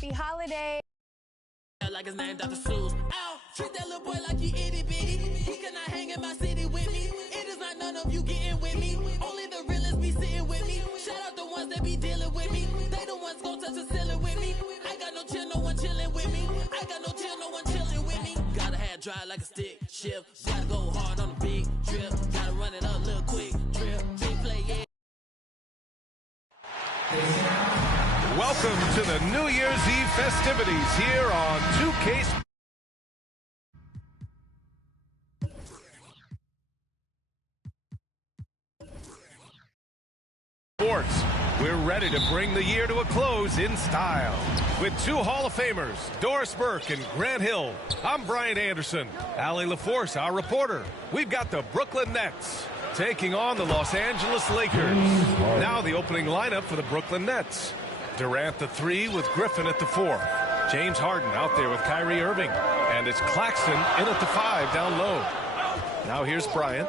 Happy holiday. Like his name Dr. Seuss. Ow, treat that little boy like he itty bitty. He cannot hang in my city with me. It is not none of you getting with me. Only the realists be sitting with me. Shout out the ones that be dealing with me. They the ones gon' touch the ceiling with me. I got no chill, no one chilling with me. I got no chill, no one chilling with me. Gotta have dry like a stick shift. Gotta go hard on a big trip. Gotta run it up, little quick trip. Big play, yeah. Welcome to the New Year's Eve festivities here on 2K Sports. We're ready to bring the year to a close in style. With two Hall of Famers, Doris Burke and Grant Hill, I'm Brian Anderson. Allie LaForce, our reporter. We've got the Brooklyn Nets taking on the Los Angeles Lakers. Now the opening lineup for the Brooklyn Nets. Durant the 3 with Griffin at the 4. James Harden out there with Kyrie Irving. And it's Claxton in at the 5 down low. Now here's Bryant.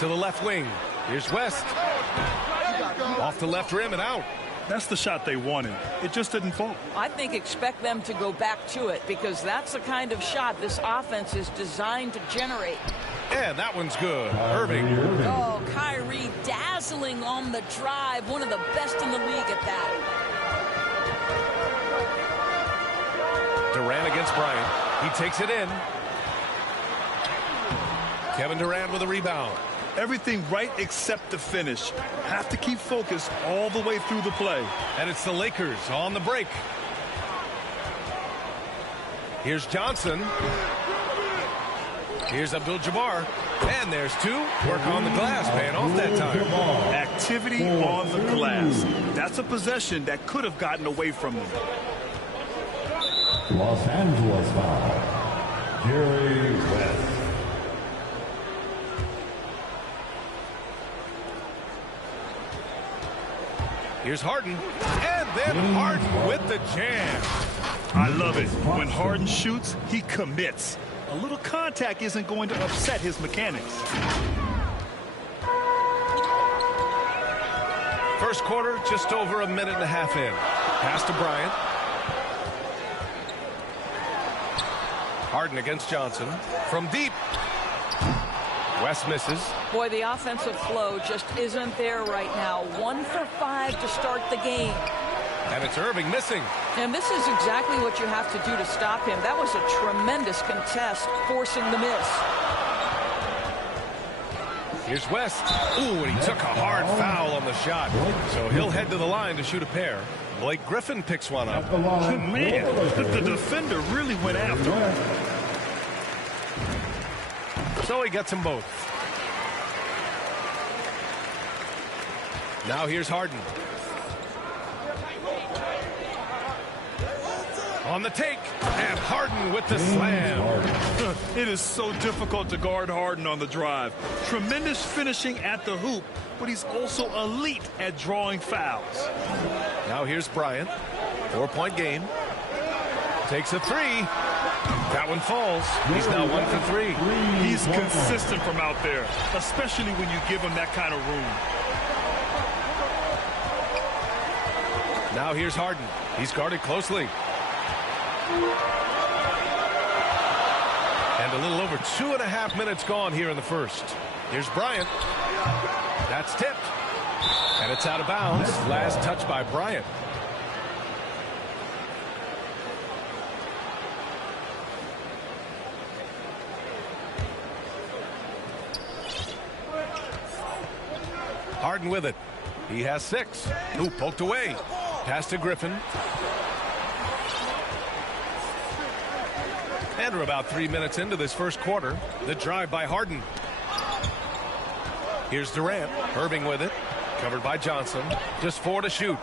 To the left wing. Here's West. Off the left rim and out. That's the shot they wanted. It just didn't fall. I think expect them to go back to it because that's the kind of shot this offense is designed to generate. And that one's good. Irving. Oh, Kyrie dazzling on the drive. One of the best in the league at that. Durant against Bryant. He takes it in. Kevin Durant with a rebound. Everything right except the finish. Have to keep focused all the way through the play. And it's the Lakers on the break. Here's Johnson. Here's Abdul-Jabbar. And there's 2. Work on the glass, paying off that time. Activity on the glass. That's a possession that could have gotten away from them. Los Angeles foul. Jerry West. Here's Harden. And then Harden with the jam. I love it. When Harden shoots, he commits. A little contact isn't going to upset his mechanics. First quarter, just over a minute and a half in. Pass to Bryant. Harden against Johnson. From deep. West misses. Boy, the offensive flow just isn't there right now. 1 for 5 to start the game. And it's Irving missing. And this is exactly what you have to do to stop him. That was a tremendous contest, forcing the miss. Here's West. Ooh, and he took a hard foul on the shot. So he'll head to the line to shoot a pair. Blake Griffin picks one up. Man, the defender really went after him. So he gets them both. Now here's Harden. On the take, and Harden with the slam. It is so difficult to guard Harden on the drive. Tremendous finishing at the hoop, but he's also elite at drawing fouls. Now here's Bryant. 4-point game. Takes a 3. That one falls. He's now 1 for 3. He's consistent from out there, especially when you give him that kind of room. Now here's Harden. He's guarded closely. And a little over 2.5 minutes gone here in the first. Here's Bryant. That's tipped. And it's out of bounds. Last touch by Bryant. Harden with it. He has 6. Ooh, poked away. Pass to Griffin. And we're about 3 minutes into this first quarter. The drive by Harden. Here's Durant. Irving with it. Covered by Johnson. Just 4 to shoot.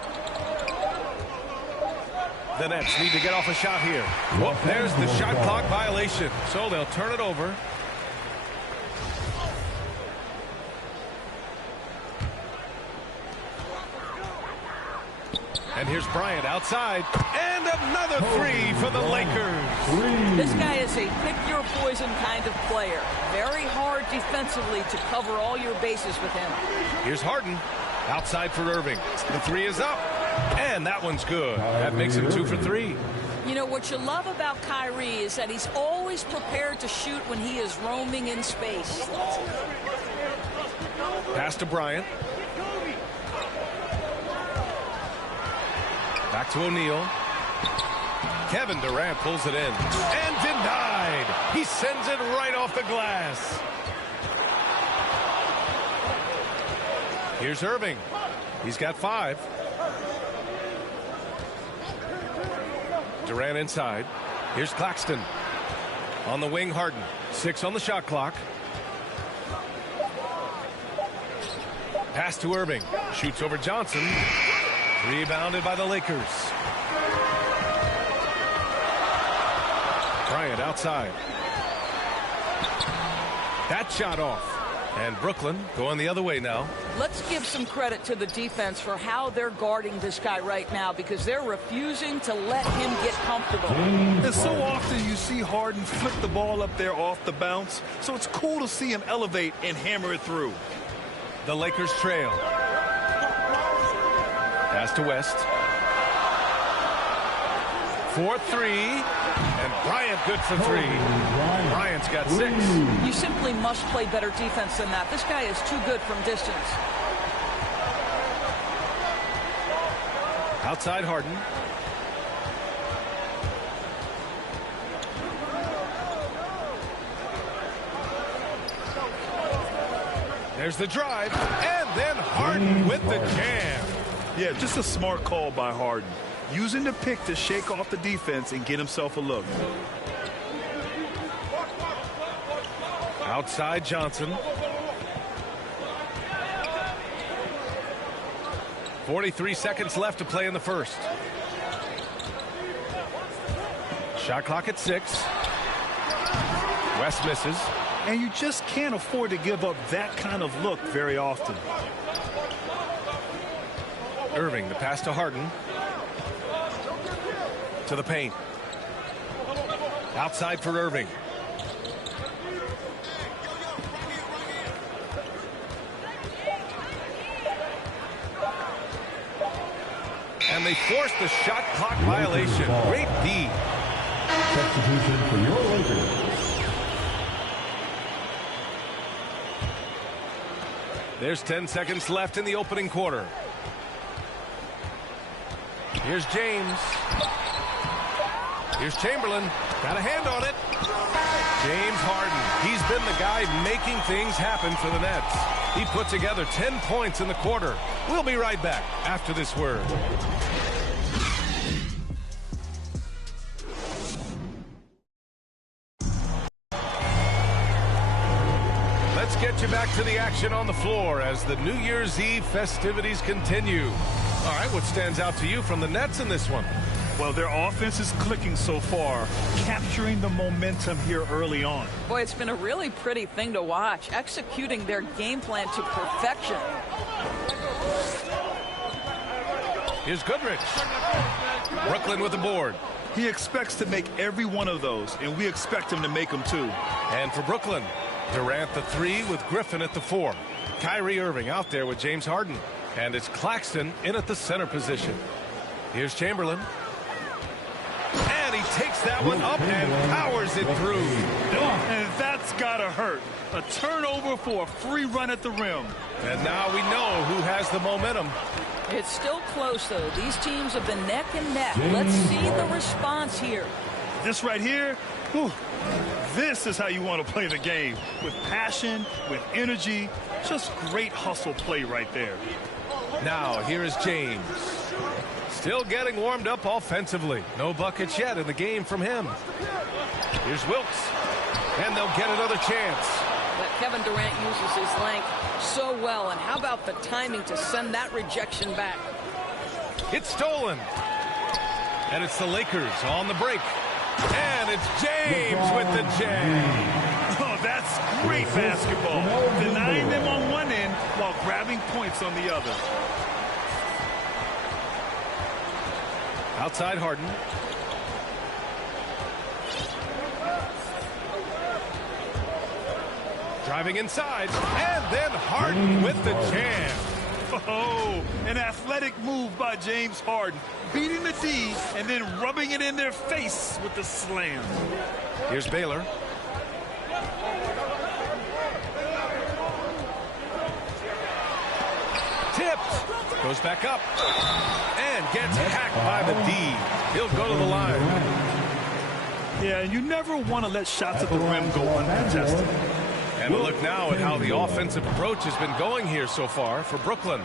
The Nets need to get off a shot here. Well, there's the shot clock violation. So they'll turn it over. And here's Bryant outside. And another 3 for the Lakers. This guy is a pick-your-poison kind of player. Very hard defensively to cover all your bases with him. Here's Harden. Outside for Irving. The 3 is up. And that one's good. That makes him 2 for 3. You know, what you love about Kyrie is that he's always prepared to shoot when he is roaming in space. Pass to Bryant. Back to O'Neal. Kevin Durant pulls it in. And denied. He sends it right off the glass. Here's Irving. He's got 5. Durant inside. Here's Claxton. On the wing, Harden. 6 on the shot clock. Pass to Irving. Shoots over Johnson. Rebounded by the Lakers. Bryant outside. That shot off. And Brooklyn going the other way now. Let's give some credit to the defense for how they're guarding this guy right now, because they're refusing to let him get comfortable. And so often you see Harden flip the ball up there off the bounce, so it's cool to see him elevate and hammer it through. The Lakers trail. Pass to West. 4-3. And Bryant good for 3. Bryant's got 6. You simply must play better defense than that. This guy is too good from distance. Outside Harden. There's the drive. And then Harden with the jam. Yeah, just a smart call by Harden. Using the pick to shake off the defense and get himself a look. Outside Johnson. 43 seconds left to play in the first. Shot clock at 6. West misses. And you just can't afford to give up that kind of look very often. Irving, the pass to Harden. To the paint. Outside for Irving. And they force the shot clock violation. Great D. Substitution for your Lakers. There's 10 seconds left in the opening quarter. Here's James. Here's Chamberlain. Got a hand on it. James Harden. He's been the guy making things happen for the Nets. He put together 10 points in the quarter. We'll be right back after this word. Let's get you back to the action on the floor as the New Year's Eve festivities continue. All right, what stands out to you from the Nets in this one? Well, their offense is clicking so far, capturing the momentum here early on. Boy, it's been a really pretty thing to watch, executing their game plan to perfection. Here's Goodrich. Brooklyn with the board. He expects to make every one of those, and we expect him to make them too. And for Brooklyn, Durant the 3 with Griffin at the 4. Kyrie Irving out there with James Harden. And it's Claxton in at the center position. Here's Chamberlain. And he takes that one up and powers it through. And that's gotta hurt. A turnover for a free run at the rim. And now we know who has the momentum. It's still close, though. These teams have been neck and neck. Let's see the response here. This right here, whew, this is how you want to play the game. With passion, with energy, just great hustle play right there. Now, here is James. Still getting warmed up offensively. No buckets yet in the game from him. Here's Wilkes. And they'll get another chance. But Kevin Durant uses his length so well. And how about the timing to send that rejection back? It's stolen. And it's the Lakers on the break. And it's James with the jam. Oh, that's great basketball. Denying them on one end while grabbing points on the other. Outside Harden. Driving inside. And then Harden with the jam. Oh, an athletic move by James Harden, beating the D and then rubbing it in their face with the slam. Here's Baylor. Tipped. Goes back up. And gets hacked by the D. He'll go to the line. Yeah, and you never want to let shots at the rim go uncontested. And a look now at how the offensive approach has been going here so far for Brooklyn.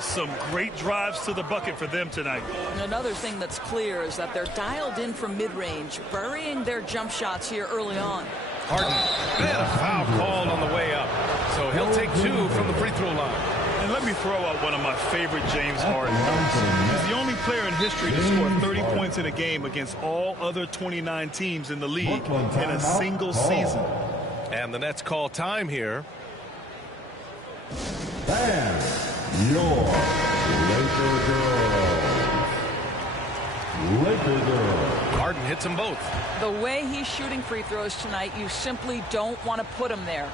Some great drives to the bucket for them tonight. And another thing that's clear is that they're dialed in from mid-range, burying their jump shots here early on. Harden. And a foul called on the way up. So he'll take 2 from the free throw line. And let me throw out one of my favorite James Harden numbers. He's the only player in history to score 30 points in a game against all other 29 teams in the league in a single season. And the Nets call time here. And your Laker girls. Harden hits them both. The way he's shooting free throws tonight, you simply don't want to put him there.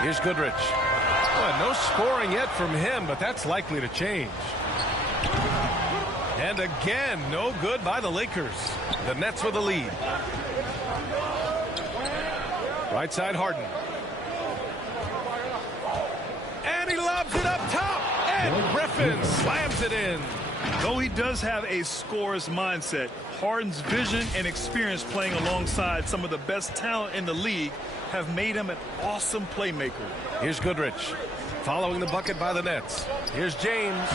Here's Goodrich. Well, no scoring yet from him, but that's likely to change. And again, no good by the Lakers. The Nets with the lead. Right side, Harden. And he lobs it up top. And Griffin slams it in. Though he does have a scorer's mindset, Harden's vision and experience playing alongside some of the best talent in the league have made him an awesome playmaker. Here's Goodrich. Following the bucket by the Nets. Here's James.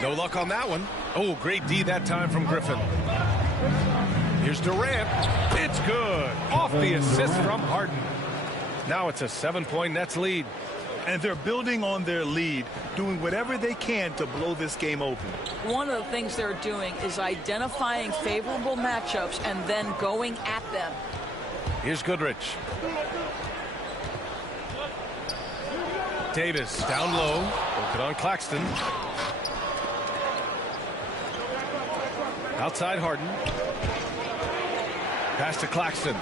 No luck on that one. Oh, great D that time from Griffin. Here's Durant. It's good. Off the assist from Harden. Now it's a 7-point Nets lead. And they're building on their lead, doing whatever they can to blow this game open. One of the things they're doing is identifying favorable matchups and then going at them. Here's Goodrich. Davis down low. Working on Claxton. Outside Harden. Pass to Claxton.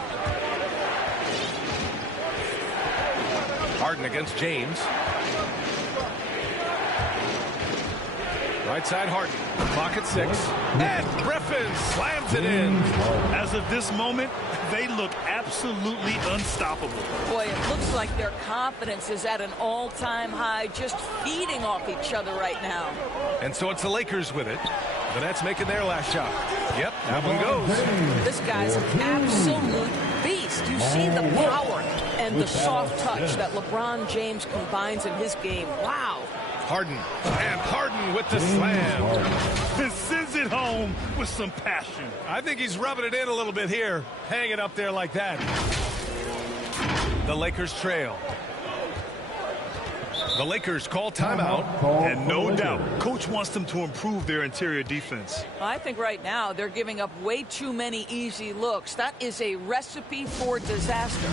Harden against James. Right side Harden. Clock at 6. And Griffin slams it in. As of this moment, they look absolutely unstoppable. Boy, it looks like their confidence is at an all-time high, just feeding off each other right now. And so it's the Lakers with it. The Nets making their last shot. Yep, that one goes. This guy's an absolute beast. You see the power and the soft touch that LeBron James combines in his game. Wow. Harden. And Harden with the slam. And sends it home with some passion. I think he's rubbing it in a little bit here. Hang it up there like that. The Lakers trail. The Lakers call timeout. And no doubt, coach wants them to improve their interior defense. I think right now they're giving up way too many easy looks. That is a recipe for disaster.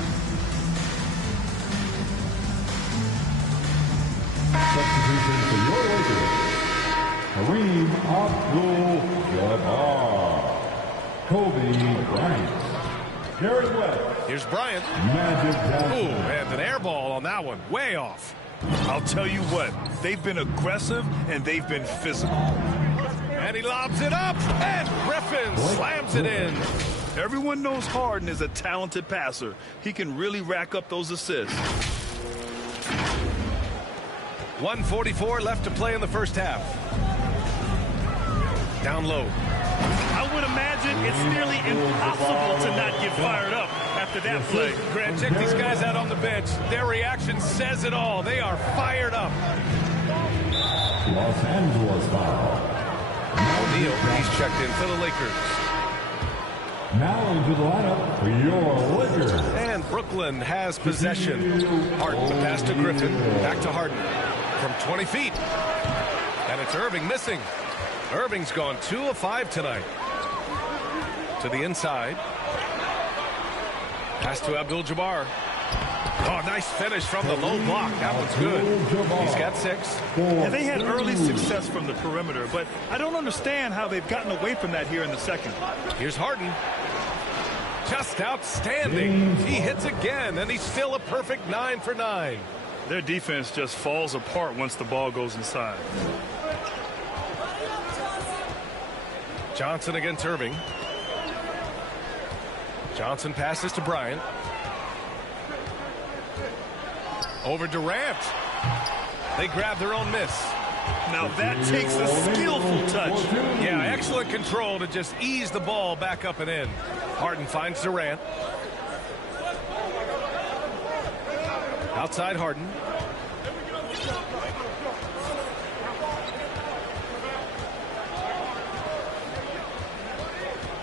Substitution for your Lakers. Kareem Abdul-Jabbar. Kobe Bryant. Jerry West. Here's Bryant. Magic Johnson. Ooh, and an air ball on that one. Way off. I'll tell you what, they've been aggressive and they've been physical. And he lobs it up. And Griffin slams it in. Everyone knows Harden is a talented passer. He can really rack up those assists. 1:44 left to play in the first half. Down low. I would imagine it's nearly impossible to not get fired up after that play. Grant, check these guys out on the bench. Their reaction says it all. They are fired up. Los Angeles foul. O'Neal, he's checked in for the Lakers. Now into the lineup for your Lakers. And Brooklyn has possession. Harden, the pass to Griffin. Back to Harden. From 20 feet. And it's Irving missing. Irving's gone 2 of 5 tonight. To the inside. Pass to Abdul-Jabbar. Oh, nice finish from the low block. That one's good. He's got 6. And they had early success from the perimeter, but I don't understand how they've gotten away from that here in the second. Here's Harden. Just outstanding. He hits again, and he's still a perfect 9 for 9. Their defense just falls apart once the ball goes inside. Johnson against Irving. Johnson passes to Bryant. Over Durant. They grab their own miss. Now that takes a skillful touch. Yeah, excellent control to just ease the ball back up and in. Harden finds Durant. Outside Harden.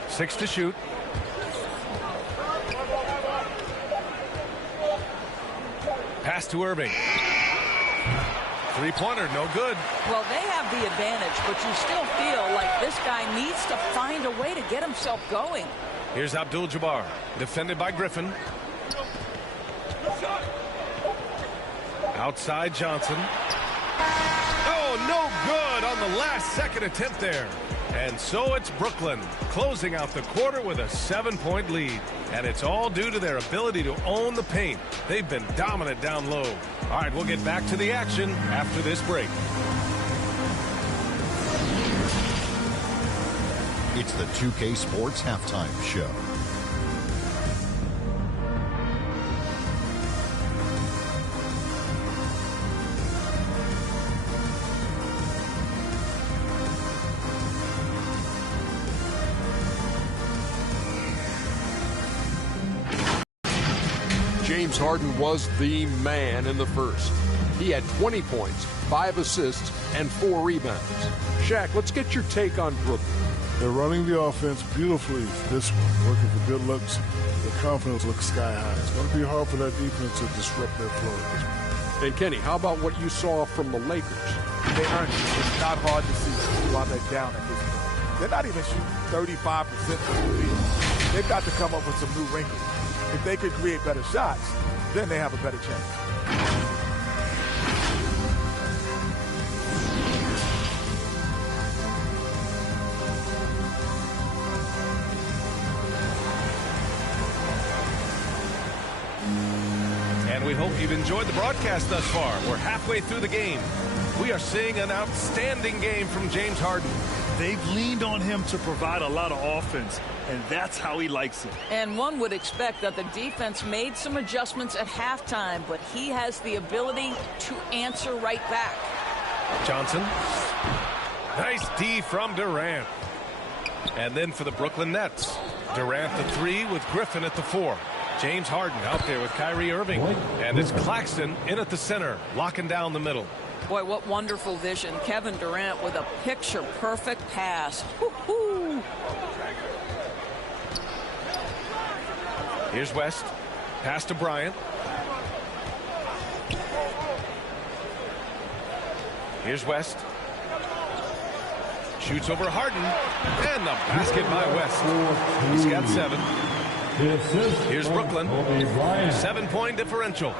Six to shoot. Pass to Irving. Three-pointer, no good. Well, they have the advantage, but you still feel like this guy needs to find a way to get himself going. Here's Abdul-Jabbar, defended by Griffin. Outside Johnson. Oh, no good on the last second attempt there. And so it's Brooklyn closing out the quarter with a 7-point lead. And it's all due to their ability to own the paint. They've been dominant down low. All right, we'll get back to the action after this break. It's the 2K Sports Halftime Show. James Harden was the man in the first. He had 20 points, 5 assists, and 4 rebounds. Shaq, let's get your take on Brooklyn. They're running the offense beautifully. This one, working for good looks. The confidence looks sky high. It's going to be hard for that defense to disrupt their flow. And Kenny, how about what you saw from the Lakers? They earned it. It's not hard to see while they're down at this point. They're not even shooting 35% from the field. They've got to come up with some new wrinkles. If they could create better shots, then they have a better chance. And we hope you've enjoyed the broadcast thus far. We're halfway through the game. We are seeing an outstanding game from James Harden. They've leaned on him to provide a lot of offense, and that's how he likes it. And one would expect that the defense made some adjustments at halftime, but he has the ability to answer right back. Johnson. Nice D from Durant. And then for the Brooklyn Nets, Durant the 3 with Griffin at the 4. James Harden out there with Kyrie Irving. And it's Claxton in at the center, locking down the middle. Boy, what wonderful vision. Kevin Durant with a picture-perfect pass. Woo-hoo. Here's West. Pass to Bryant. Here's West. Shoots over Harden. And the basket by West. He's got 7. Here's Brooklyn. 7-point differential.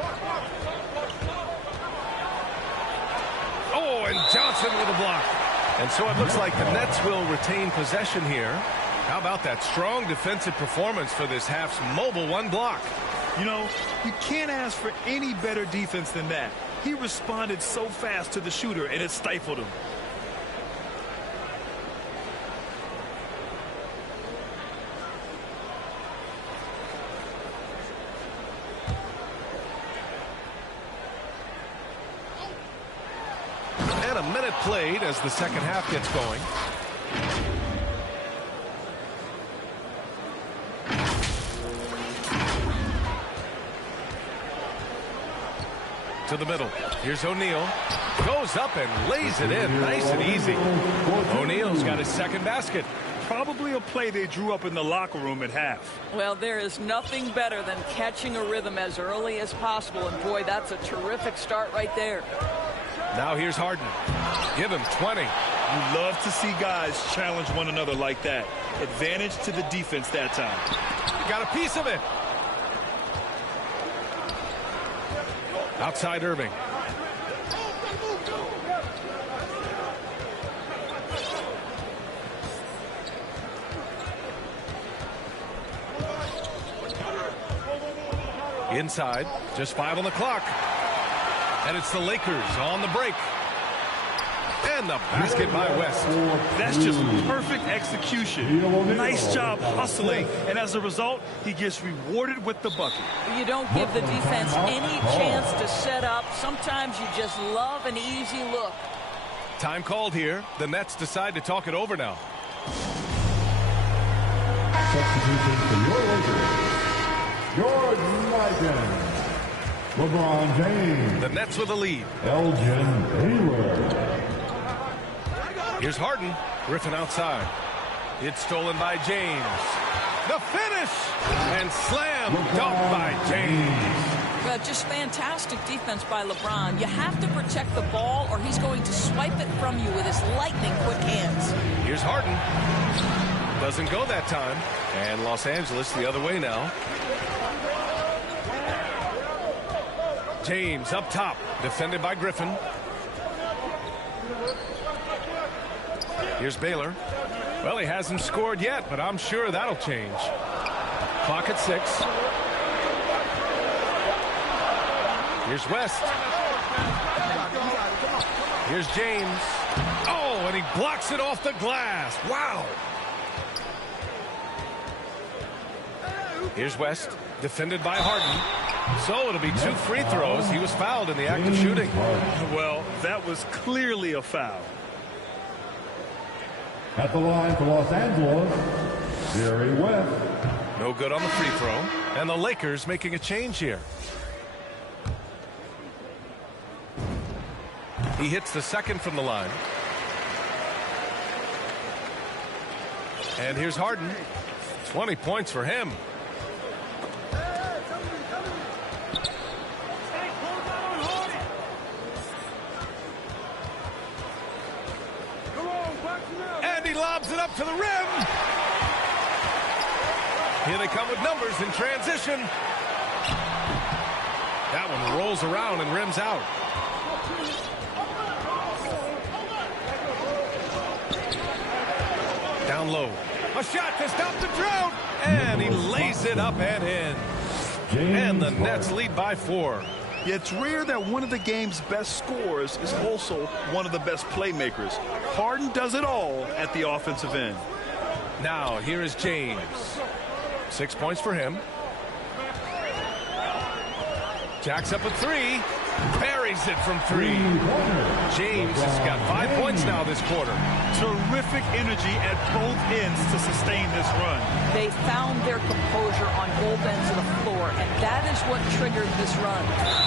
Oh, and Johnson with a block. And so it looks like the Nets will retain possession here. How about that strong defensive performance for this half's mobile 1 block? You know, you can't ask for any better defense than that. He responded so fast to the shooter, and it stifled him. And a minute played as the second half gets going. To the middle. Here's O'Neal. Goes up and lays it in nice and easy. O'Neal's got his second basket. Probably a play they drew up in the locker room at half. Well, there is nothing better than catching a rhythm as early as possible. And, boy, that's a terrific start right there. Now here's Harden. Give him 20. You love to see guys challenge one another like that. Advantage to the defense that time. Got a piece of it. Outside Irving. Inside, just 5 on the clock. And it's the Lakers on the break. And the basket by West. That's just perfect execution. Nice job hustling. And as a result, he gets rewarded with the bucket. You don't give the defense any chance to set up. Sometimes you just love an easy look. Time called here. The Nets decide to talk it over now. Substitution for your Lakers. Jordan Lycan. LeBron James. The Nets with a lead. Elgin Baylor. Here's Harden. Griffin outside. It's stolen by James. The finish! And slam dunk by James. Well, just fantastic defense by LeBron. You have to protect the ball or he's going to swipe it from you with his lightning quick hands. Here's Harden. Doesn't go that time. And Los Angeles the other way now. James up top. Defended by Griffin. Here's Baylor. Well, he hasn't scored yet, but I'm sure that'll change. Clock at 6. Here's West. Here's James. Oh, and he blocks it off the glass. Wow. Here's West, defended by Harden. So it'll be 2 free throws. He was fouled in the act of shooting. Well, that was clearly a foul. At the line for Los Angeles, Jerry West. No good on the free throw. And the Lakers making a change here. He hits the second from the line. And here's Harden. 20 points for him. And he lobs it up to the rim. Here they come with numbers in transition. That one rolls around and rims out. Down low. A shot to stop the drought. And he lays it up and in. And the Nets lead by 4. Yeah, it's rare that one of the game's best scorers is also one of the best playmakers. Harden does it all at the offensive end. Now, here is James. 6 points for him. Jacks up a 3. Buries it from 3. James has got 5 points now this quarter. Terrific energy at both ends to sustain this run. They found their composure on both ends of the floor, and that is what triggered this run.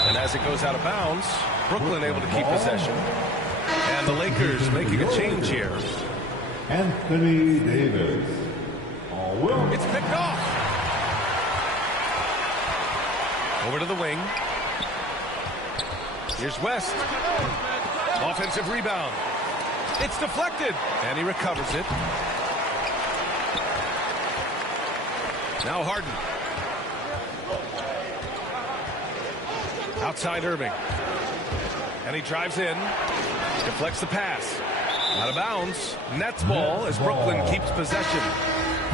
And as it goes out of bounds, Brooklyn able to keep possession. And the Lakers making a change here. Anthony Davis. It's picked off. Over to the wing. Here's West. Offensive rebound. It's deflected. And he recovers it. Now Harden. Outside Irving. And he drives in. Deflects the pass. Out of bounds. Nets ball as Brooklyn keeps possession.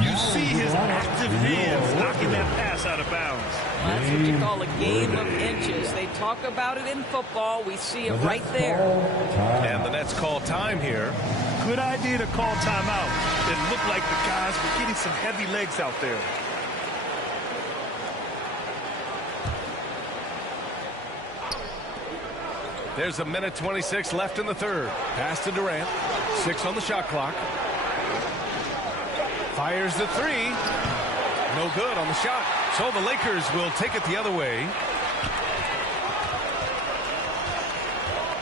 You see his active hands knocking that pass out of bounds. That's what you call a game of inches. They talk about it in football. We see it right there. And the Nets call time here. Good idea to call timeout. It looked like the guys were getting some heavy legs out there. There's a minute 26 left in the third. Pass to Durant. 6 on the shot clock. Fires the 3. No good on the shot. So the Lakers will take it the other way.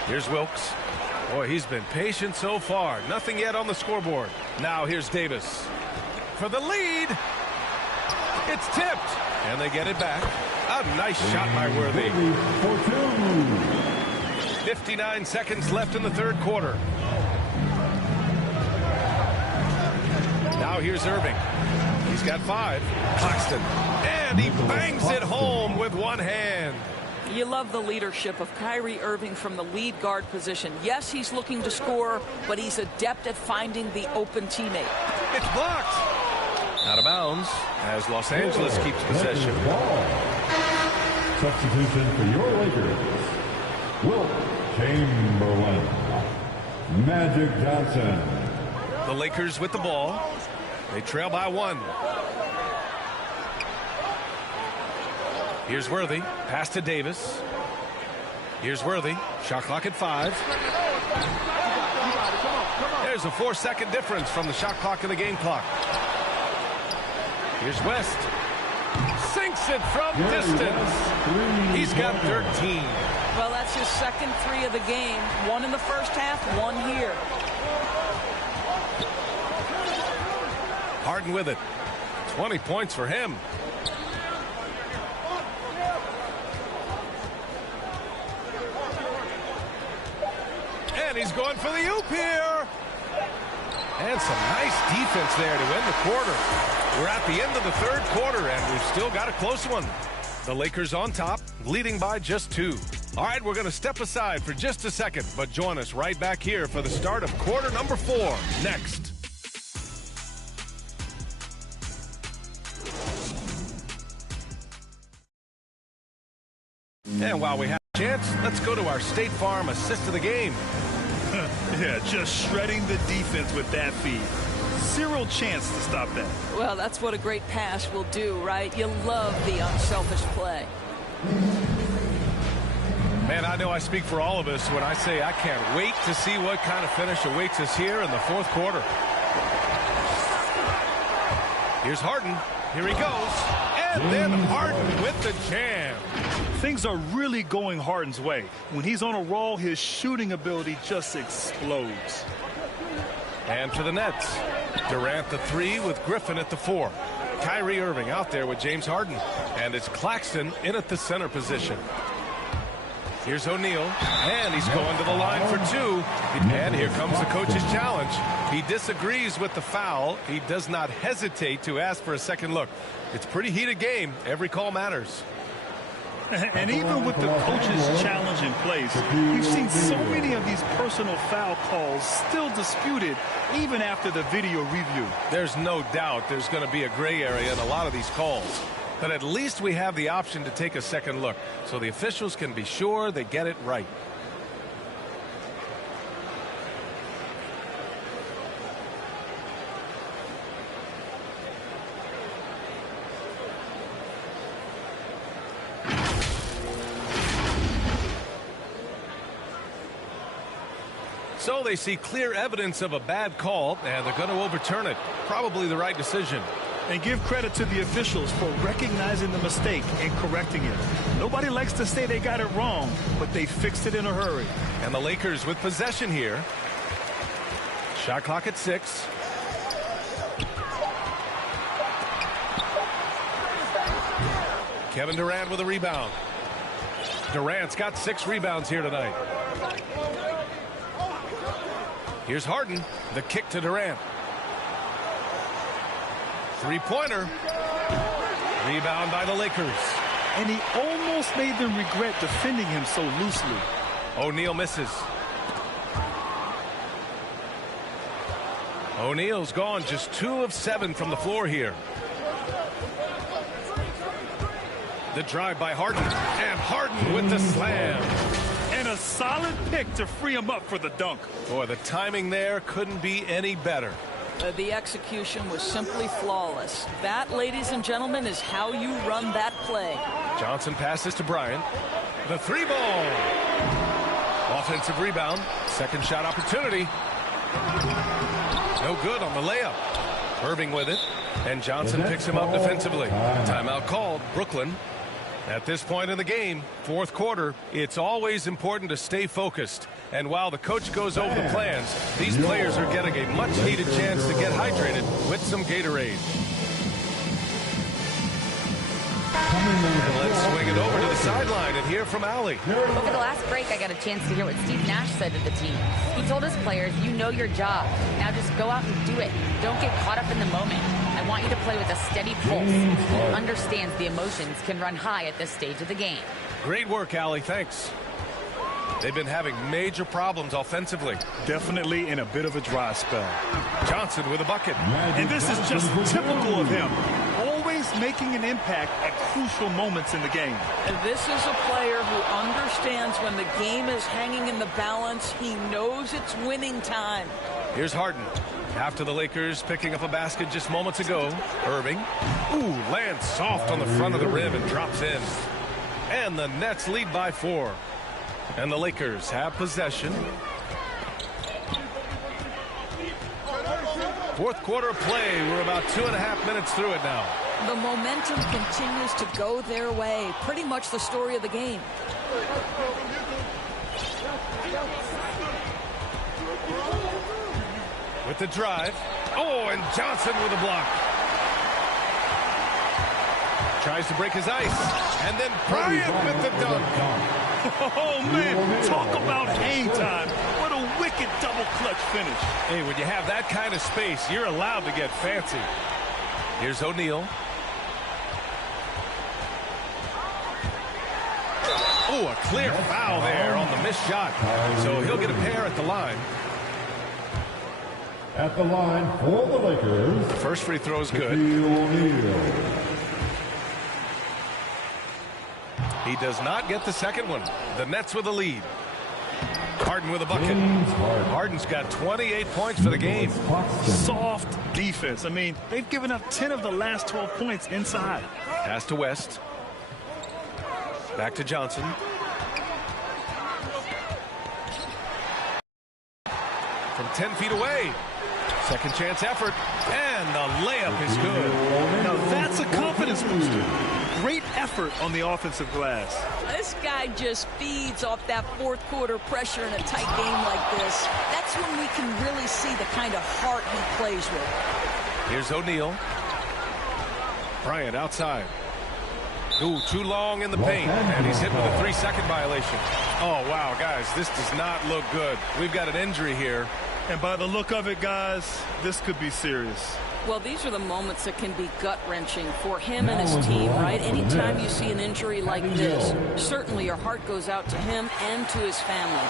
Here's Wilkes. Boy, he's been patient so far. Nothing yet on the scoreboard. Now here's Davis. For the lead. It's tipped. And they get it back. A nice shot by Worthy. 59 seconds left in the third quarter. Now here's Irving. He's got 5. Claxton. And he bangs it home with one hand. You love the leadership of Kyrie Irving from the lead guard position. Yes, he's looking to score, but he's adept at finding the open teammate. It's blocked. Out of bounds as Los Angeles keeps possession. Substitution for your Lakers. Wilt Chamberlain. Magic Johnson. The Lakers with the ball. They trail by 1. Here's Worthy. Pass to Davis. Here's Worthy. Shot clock at 5. There's a 4-second difference from the shot clock and the game clock. Here's West. Sinks it from distance. He's got 13. Well, that's his second 3 of the game. 1 in the first half, 1 here. Harden with it. 20 points for him. And he's going for the oop here. And some nice defense there to end the quarter. We're at the end of the third quarter, and we've still got a close one. The Lakers on top, leading by just 2. All right, we're going to step aside for just a second, but join us right back here for the start of quarter number 4 next. And while we have a chance, let's go to our State Farm assist of the game. Yeah, just shredding the defense with that feed. Zero chance to stop that. Well, that's what a great pass will do, right? You love the unselfish play. Man, I know I speak for all of us when I say I can't wait to see what kind of finish awaits us here in the fourth quarter. Here's Harden. Here he goes. And then Harden with the jam. Things are really going Harden's way. When he's on a roll, his shooting ability just explodes. And for the Nets, Durant the 3 with Griffin at the 4. Kyrie Irving out there with James Harden. And it's Claxton in at the center position. Here's O'Neal, and he's going to the line for 2. And here comes the coach's challenge. He disagrees with the foul. He does not hesitate to ask for a second look. It's a pretty heated game. Every call matters. And even with the coach's challenge in place, we've seen so many of these personal foul calls still disputed even after the video review. There's no doubt there's going to be a gray area in a lot of these calls. But at least we have the option to take a second look, so the officials can be sure they get it right. So they see clear evidence of a bad call, and they're going to overturn it. Probably the right decision. And give credit to the officials for recognizing the mistake and correcting it. Nobody likes to say they got it wrong, but they fixed it in a hurry. And the Lakers with possession here. Shot clock at 6. Kevin Durant with a rebound. Durant's got 6 rebounds here tonight. Here's Harden. The kick to Durant. Three-pointer. Rebound by the Lakers. And he almost made them regret defending him so loosely. O'Neal misses. O'Neal's gone just 2 of 7 from the floor here. The drive by Harden. And Harden with the slam. And a solid pick to free him up for the dunk. Boy, the timing there couldn't be any better. The execution was simply flawless. That, ladies and gentlemen, is how you run that play. Johnson passes to Bryant. The 3-ball. Offensive rebound. Second shot opportunity. No good on the layup. Irving with it. And Johnson picks him up defensively. Timeout called. Brooklyn. At this point in the game, fourth quarter, it's always important to stay focused. And while the coach goes over the plans, these players are getting a much-needed chance to get hydrated with some Gatorade. And let's swing it over to the sideline and hear from Allie. Over the last break, I got a chance to hear what Steve Nash said to the team. He told his players, you know your job. Now just go out and do it. Don't get caught up in the moment. I want you to play with a steady pulse. He understands the emotions can run high at this stage of the game. Great work, Allie. Thanks. They've been having major problems offensively. Definitely in a bit of a dry spell. Johnson with a bucket. And this is just typical of him. Always always making an impact at crucial moments in the game. And this is a player who understands when the game is hanging in the balance. He knows it's winning time. Here's Harden. After the Lakers picking up a basket just moments ago. Irving. Ooh, lands soft on the front of the rim and drops in. And the Nets lead by 4. And the Lakers have possession. Fourth quarter play. We're about 2.5 minutes through it now. The momentum continues to go their way. Pretty much the story of the game. With the drive. Oh, and Johnson with a block. Tries to break his ice. And then Bryant with the dunk. Oh, man, talk about hang time. What a wicked double clutch finish. Hey, when you have that kind of space, you're allowed to get fancy. Here's O'Neal. Oh, a clear foul there on the missed shot. So he'll get a pair at the line. At the line for the Lakers. The first free throw is good. He does not get the second one. The Nets with the lead. Harden with a bucket. Harden's got 28 points for the game. Soft defense. I mean, they've given up 10 of the last 12 points inside. Pass to West. Back to Johnson. From 10 feet away. Second chance effort. And the layup is good. Now that's a confidence booster. Great effort on the offensive glass. This guy just feeds off that fourth quarter pressure in a tight game like this. That's when we can really see the kind of heart he plays with. Here's O'Neal. Bryant outside. Ooh, too long in the paint. And he's hit with a 3-second violation. Oh, wow, guys, this does not look good. We've got an injury here. And by the look of it, guys, this could be serious. Well, these are the moments that can be gut-wrenching for him and his team, right? Anytime you see an injury like this, certainly your heart goes out to him and to his family.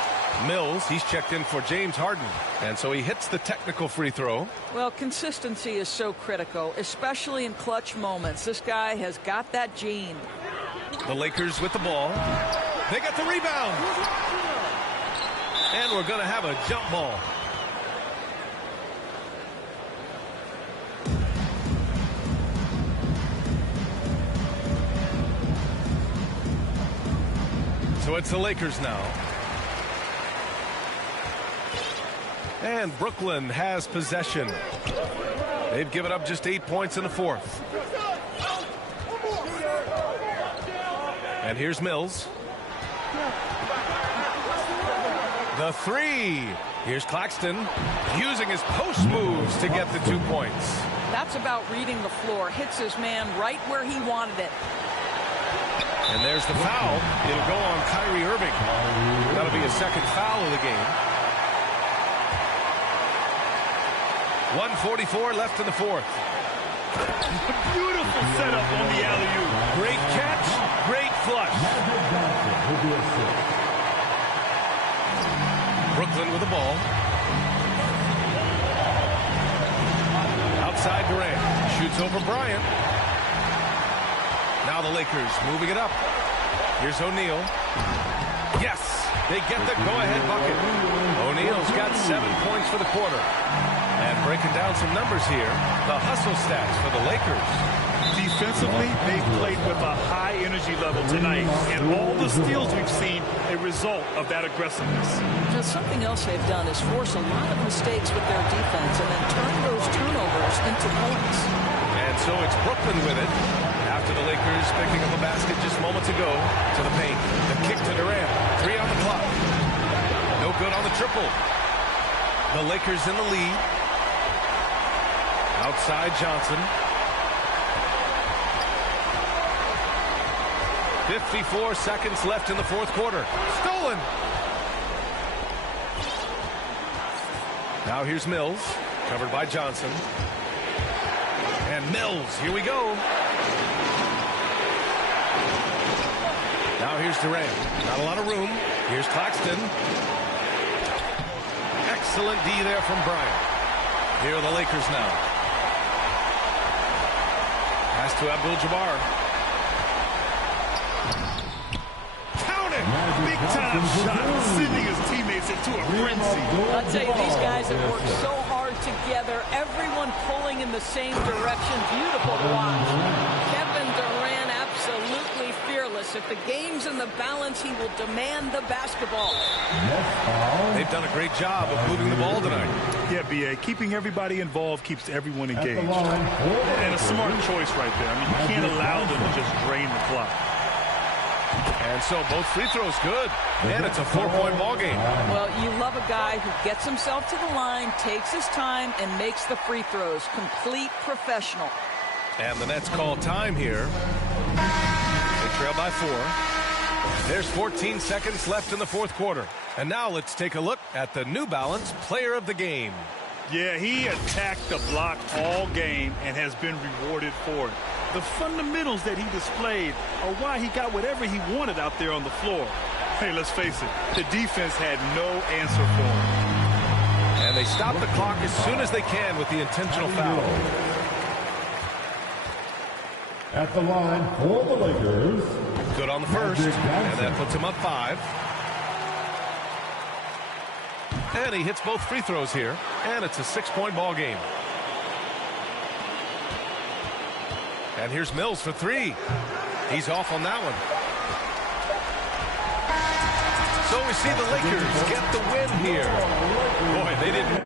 Mills, he's checked in for James Harden, and so he hits the technical free throw. Well, consistency is so critical, especially in clutch moments. This guy has got that gene. The Lakers with the ball. They got the rebound. And we're going to have a jump ball. So it's the Lakers now. And Brooklyn has possession. They've given up just 8 points in the fourth. And here's Mills. The three. Here's Claxton using his post moves to get the 2 points. That's about reading the floor. Hits his man right where he wanted it. And there's the foul. It'll go on Kyrie Irving. That'll be a second foul of the game. 1:44 left in the fourth. Beautiful setup on the alley-oop. Great catch, great flush. Brooklyn with the ball. Outside Durant. Shoots over Bryant. Now the Lakers moving it up. Here's O'Neal. Yes, they get the go-ahead bucket. O'Neal's got 7 points for the quarter. And breaking down some numbers here, the hustle stats for the Lakers. Defensively, they've played with a high energy level tonight. And all the steals we've seen, a result of that aggressiveness. Now, something else they've done is force a lot of mistakes with their defense and then turn those turnovers into points. And so it's Brooklyn with it. After the Lakers picking up a basket just moments ago to the paint. The kick to Durant. 3 on the clock. No good on the triple. The Lakers in the lead. Outside Johnson. 54 seconds left in the fourth quarter. Stolen. Now here's Mills. Covered by Johnson. And Mills. Here we go. Now here's Durant. Not a lot of room. Here's Claxton. Excellent D there from Bryant. Here are the Lakers now. Pass to Abdul-Jabbar. Count it! Big-time shot, sending his teammates into a frenzy. I'll tell you, these guys have worked so hard together, everyone pulling in the same direction. Beautiful to watch. Kevin Durant absolutely fearless. If the game's in the balance, he will demand the basketball. They've done a great job of moving the ball tonight. Yeah, B.A., keeping everybody involved keeps everyone engaged. And a smart choice right there. I mean, you can't allow them to just drain the clock. And so both free throws good. And it's a 4-point ball game. Well, you love a guy who gets himself to the line, takes his time, and makes the free throws. Complete professional. And the Nets call time here. They trail by 4. There's 14 seconds left in the fourth quarter. And now let's take a look at the New Balance Player of the Game. Yeah, he attacked the block all game and has been rewarded for it. The fundamentals that he displayed are why he got whatever he wanted out there on the floor. Hey, let's face it, the defense had no answer for him. And they stop the clock as soon as they can with the intentional foul. At the line for the Lakers. Good on the first, and that puts him up 5. And he hits both free throws here, and it's a 6-point ball game. And here's Mills for 3. He's off on that one. So we see the Lakers get the win here. Boy, they didn't